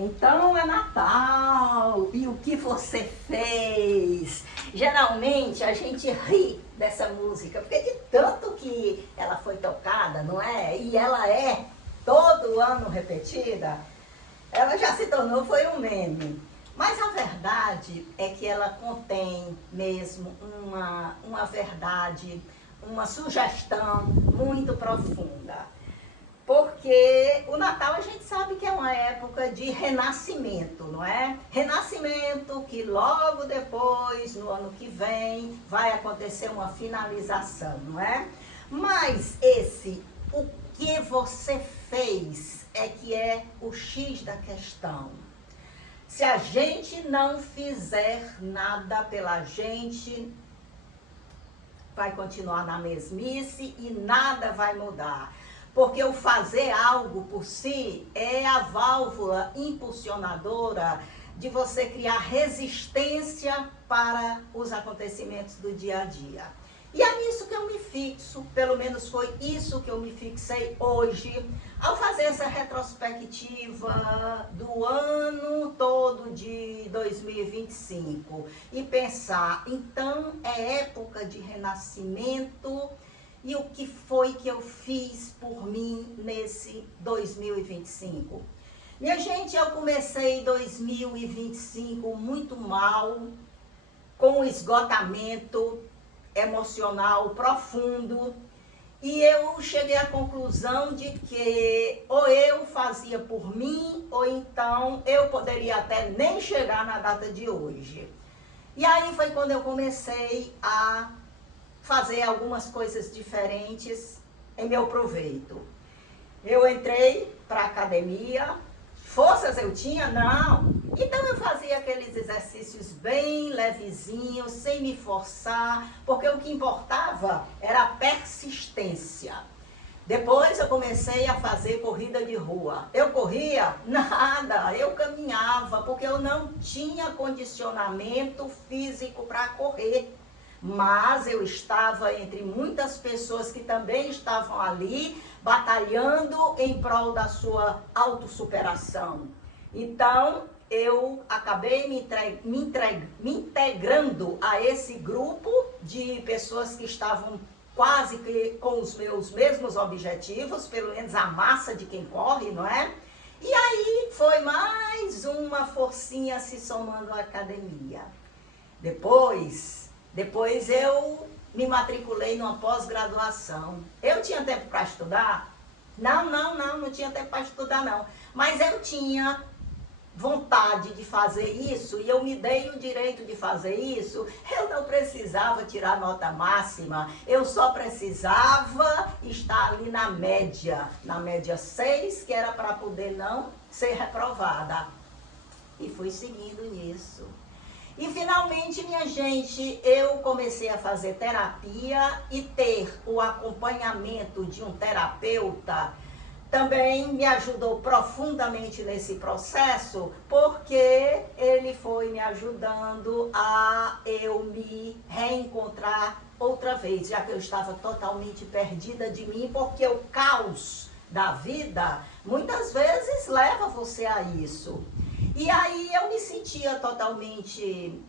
Então é Natal, e o que você fez? Geralmente a gente ri dessa música, porque de tanto que ela foi tocada, não é? E ela é todo ano repetida, ela já se tornou, foi um meme. Mas a verdade é que ela contém mesmo uma verdade, uma sugestão muito profunda. Porque o Natal a gente sabe que é uma época de renascimento, não é? Renascimento que logo depois, no ano que vem, vai acontecer uma finalização, não é? Mas o que você fez é que é o X da questão. Se a gente não fizer nada pela gente, vai continuar na mesmice e nada vai mudar. Porque o fazer algo por si é a válvula impulsionadora de você criar resistência para os acontecimentos do dia a dia. E é nisso que eu me fixo, pelo menos foi isso que eu me fixei hoje, ao fazer essa retrospectiva do ano todo de 2025. E pensar, então é época de renascimento. E o que foi que eu fiz por mim nesse 2025? Minha gente, eu comecei 2025 muito mal, com um esgotamento emocional profundo, e eu cheguei à conclusão de que ou eu fazia por mim, ou então eu poderia até nem chegar na data de hoje. E aí foi quando eu comecei a fazer algumas coisas diferentes em meu proveito. Eu entrei para a academia, forças eu tinha? Não. Então eu fazia aqueles exercícios bem levezinhos, sem me forçar, porque o que importava era a persistência. Depois eu comecei a fazer corrida de rua. Eu corria? Nada, eu caminhava, porque eu não tinha condicionamento físico para correr. Mas eu estava entre muitas pessoas que também estavam ali, batalhando em prol da sua autossuperação. Então, eu acabei me integrando a esse grupo de pessoas que estavam quase que com os meus mesmos objetivos, pelo menos a massa de quem corre, não é? E aí foi mais uma forcinha se somando à academia. Depois eu me matriculei numa pós-graduação. Eu tinha tempo para estudar? Não tinha tempo para estudar não. Mas eu tinha vontade de fazer isso e eu me dei o direito de fazer isso. Eu não precisava tirar nota máxima, eu só precisava estar ali na média 6, que era para poder não ser reprovada. E fui seguindo nisso. E finalmente, minha gente, eu comecei a fazer terapia e ter o acompanhamento de um terapeuta também me ajudou profundamente nesse processo, porque ele foi me ajudando a eu me reencontrar outra vez, já que eu estava totalmente perdida de mim, porque o caos da vida muitas vezes leva você a isso. E aí eu me sentia totalmente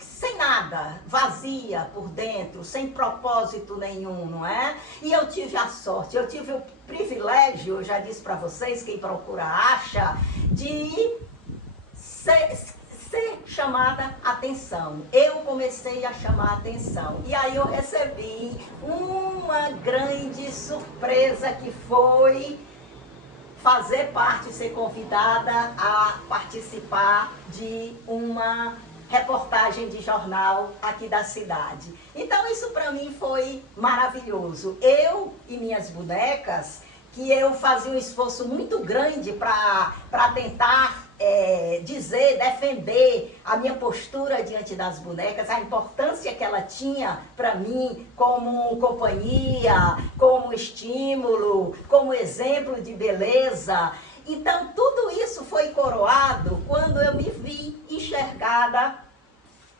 sem nada, vazia por dentro, sem propósito nenhum, não é? E eu tive a sorte, eu tive o privilégio, eu já disse para vocês, quem procura acha, de ser chamada atenção. Eu comecei a chamar atenção. E aí eu recebi uma grande surpresa que foi fazer parte, ser convidada a participar de uma reportagem de jornal aqui da cidade. Então isso para mim foi maravilhoso. Eu e minhas bonecas, que eu fazia um esforço muito grande para tentar defender a minha postura diante das bonecas, a importância que ela tinha para mim como companhia, como estímulo, como exemplo de beleza. Então tudo isso foi coroado quando eu me vi enxergada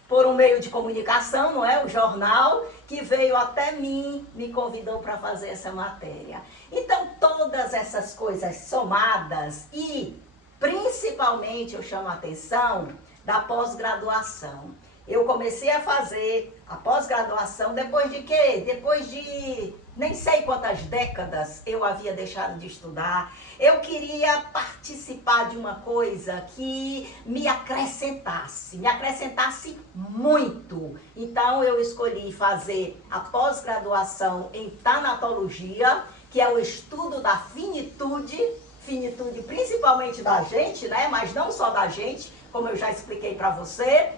por um meio de comunicação, não é? O jornal, que veio até mim, me convidou para fazer essa matéria. Então todas essas coisas somadas e Principalmente eu chamo a atenção da pós-graduação. Eu comecei a fazer a pós-graduação depois de quê? Depois de nem sei quantas décadas eu havia deixado de estudar. Eu queria participar de uma coisa que me acrescentasse muito. Então eu escolhi fazer a pós-graduação em tanatologia, que é o estudo da finitude principalmente da gente, né? Mas não só da gente, como eu já expliquei para você.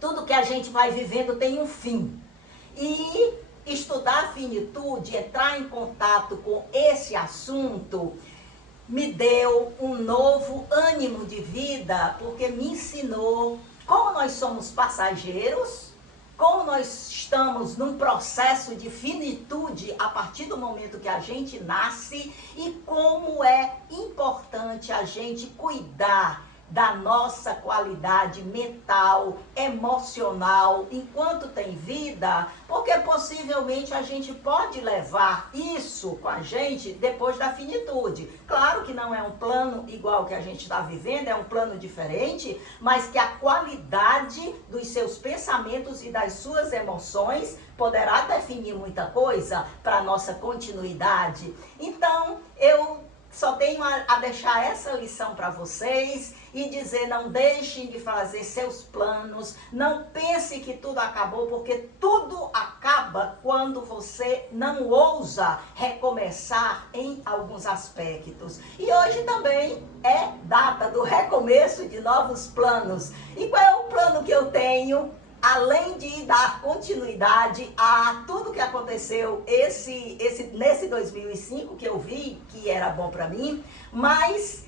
Tudo que a gente vai vivendo tem um fim. E estudar a finitude, entrar em contato com esse assunto, me deu um novo ânimo de vida, porque me ensinou como nós somos passageiros, como nós estamos num processo de finitude a partir do momento que a gente nasce e como é importante a gente cuidar da nossa qualidade mental, emocional, enquanto tem vida, porque possivelmente a gente pode levar isso com a gente depois da finitude. Claro que não é um plano igual que a gente está vivendo, é um plano diferente, mas que a qualidade dos seus pensamentos e das suas emoções poderá definir muita coisa para a nossa continuidade. Então, eu só tenho a deixar essa lição para vocês e dizer, não deixem de fazer seus planos, não pense que tudo acabou, porque tudo acaba quando você não ousa recomeçar em alguns aspectos. E hoje também é data do recomeço de novos planos. E qual é o plano que eu tenho? Além de dar continuidade a tudo que aconteceu nesse 2005, que eu vi que era bom para mim, mas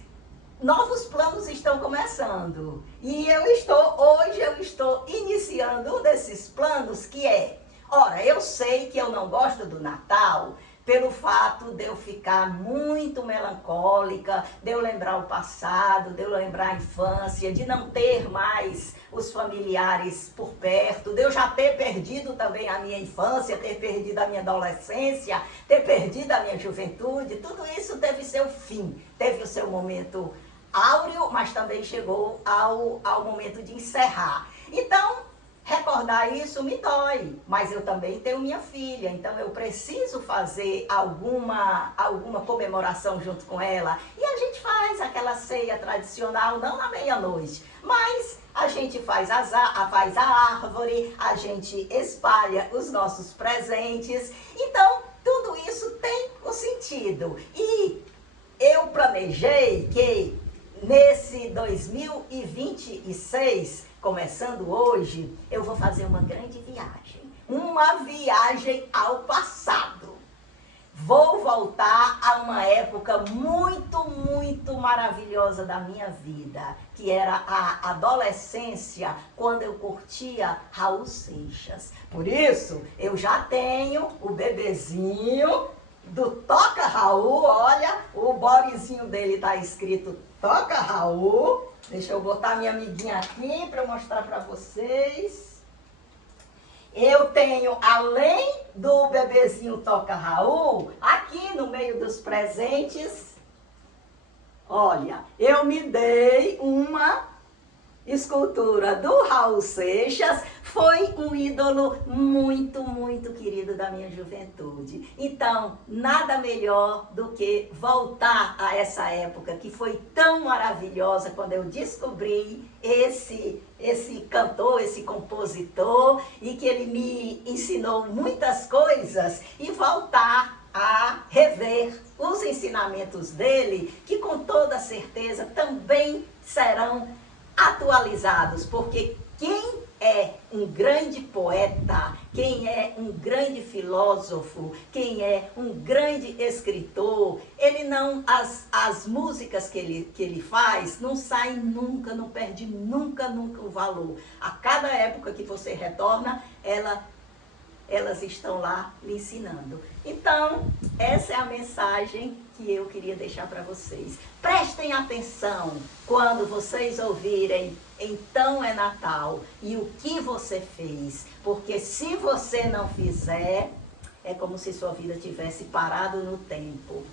novos planos estão começando. E hoje eu estou iniciando um desses planos que é, ora, eu sei que eu não gosto do Natal, pelo fato de eu ficar muito melancólica, de eu lembrar o passado, de eu lembrar a infância, de não ter mais os familiares por perto, de eu já ter perdido também a minha infância, ter perdido a minha adolescência, ter perdido a minha juventude. Tudo isso teve seu fim, teve o seu momento áureo, mas também chegou ao momento de encerrar. Então, recordar isso me dói, mas eu também tenho minha filha, então eu preciso fazer alguma comemoração junto com ela. E a gente faz aquela ceia tradicional, não na meia-noite, mas a gente faz a árvore, a gente espalha os nossos presentes. Então, tudo isso tem um sentido. E eu planejei que nesse 2026, começando hoje, eu vou fazer uma grande viagem. Uma viagem ao passado. Vou voltar a uma época muito, muito maravilhosa da minha vida, que era a adolescência, quando eu curtia Raul Seixas. Por isso, eu já tenho o bebezinho do Toca Raul. Olha, o bodezinho dele tá escrito Toca Raul. Deixa eu botar minha amiguinha aqui para mostrar para vocês. Eu tenho, além do bebezinho Toca Raul, aqui no meio dos presentes, olha, eu me dei uma escultura do Raul Seixas. Foi um ídolo muito, muito querido da minha juventude. Então, nada melhor do que voltar a essa época que foi tão maravilhosa, quando eu descobri esse cantor, esse compositor, e que ele me ensinou muitas coisas, e voltar a rever os ensinamentos dele, que com toda certeza também serão atualizados, porque quem é um grande poeta, quem é um grande filósofo, quem é um grande escritor, ele não, as músicas que ele faz não saem nunca, não perde nunca o valor. A cada época que você retorna, elas estão lá lhe ensinando. Então, essa é a mensagem que eu queria deixar para vocês. Prestem atenção quando vocês ouvirem Então é Natal e o que você fez, porque se você não fizer, é como se sua vida tivesse parado no tempo.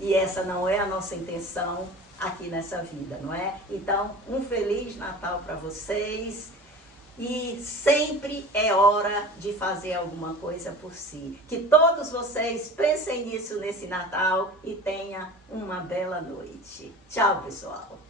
E essa não é a nossa intenção, aqui nessa vida, não é? Então, um Feliz Natal para vocês. E sempre é hora de fazer alguma coisa por si. Que todos vocês pensem nisso nesse Natal e tenham uma bela noite. Tchau, pessoal!